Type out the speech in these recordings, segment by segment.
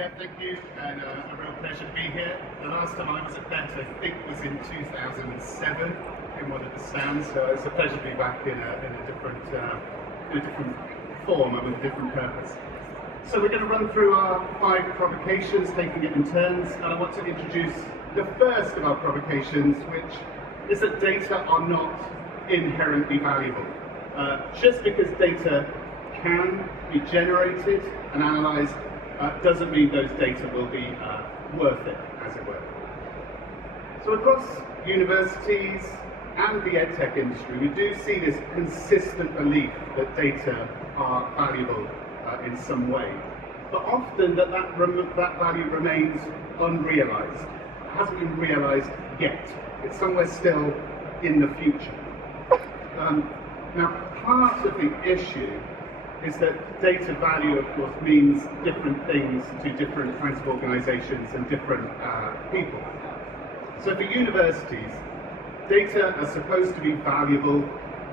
Yeah, thank you, and a real pleasure to be here. The last time I was at BETT, I think, was in 2007 in one of the stands, so it's a pleasure to be back in a different form and with a different purpose. So we're going to run through our 5 provocations, taking it in turns, and I want to introduce the first of our provocations, which is that data are not inherently valuable. Just because data can be generated and analysed doesn't mean those data will be worth it, as it were. So across universities and the edtech industry, we do see this consistent belief that data are valuable in some way, but often that value remains unrealised. It hasn't been realised yet. It's somewhere still in the future. Now, part of the issue is that data value, of course, means different things to different kinds of organisations and different people. So for universities, data are supposed to be valuable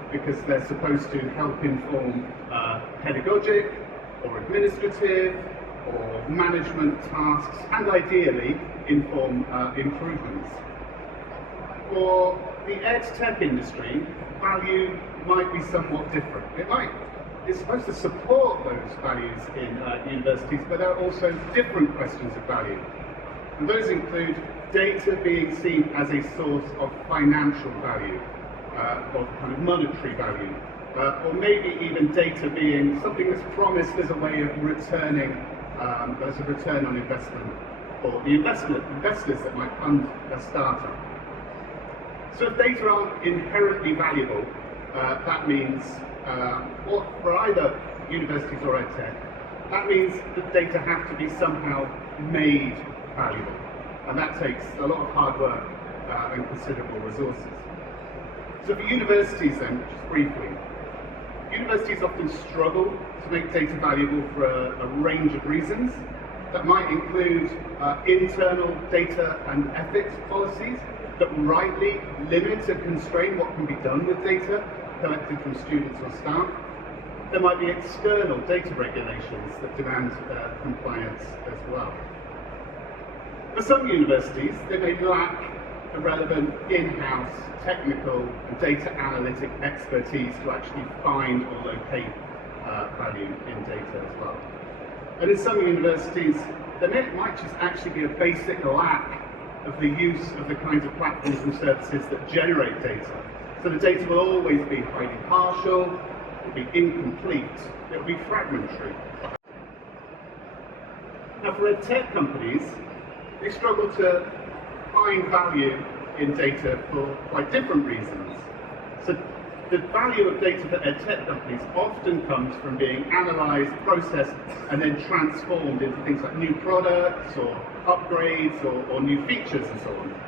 because they're supposed to help inform pedagogic or administrative or management tasks, and ideally inform improvements. For the edtech industry, value might be somewhat different. It's supposed to support those values in universities, but there are also different questions of value. And those include data being seen as a source of financial value, of kind of monetary value, or maybe even data being something that's promised as a way of returning, as a return on investment for the investors that might fund a startup. So if data aren't inherently valuable, that means, for either universities or edtech, that means that data have to be somehow made valuable. And that takes a lot of hard work and considerable resources. So for universities then, just briefly, universities often struggle to make data valuable for a range of reasons. That might include internal data and ethics policies that rightly limit and constrain what can be done with data collected from students or staff. There might be external data regulations that demand compliance as well. For some universities, they may lack the relevant in-house technical and data analytic expertise to actually find or locate value in data as well. And in some universities, there might just actually be a basic lack of the use of the kinds of platforms and services that generate data. So the data will always be highly partial, it will be incomplete, it will be fragmentary. Now for edtech companies, they struggle to find value in data for quite different reasons. So the value of data for edtech companies often comes from being analysed, processed, and then transformed into things like new products or upgrades or new features and so on.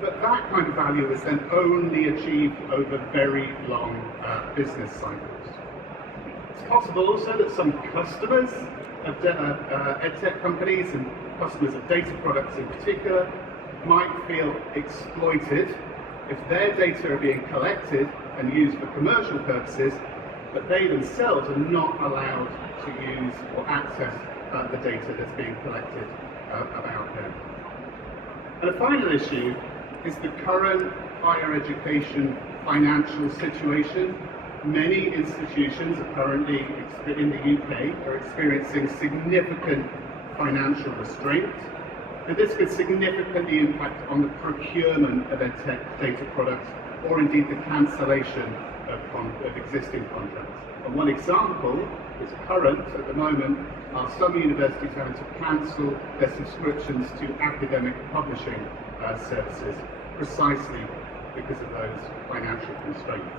But that kind of value is then only achieved over very long business cycles. It's possible also that some customers of edtech companies and customers of data products in particular might feel exploited if their data are being collected and used for commercial purposes, but they themselves are not allowed to use or access the data that's being collected about them. And a final issue is the current higher education financial situation. Many institutions are currently in the UK are experiencing significant financial restraint, and this could significantly impact on the procurement of edtech data products, or indeed the cancellation of existing contracts. And one example is current at the moment are some universities having to cancel their subscriptions to academic publishing services precisely because of those financial constraints.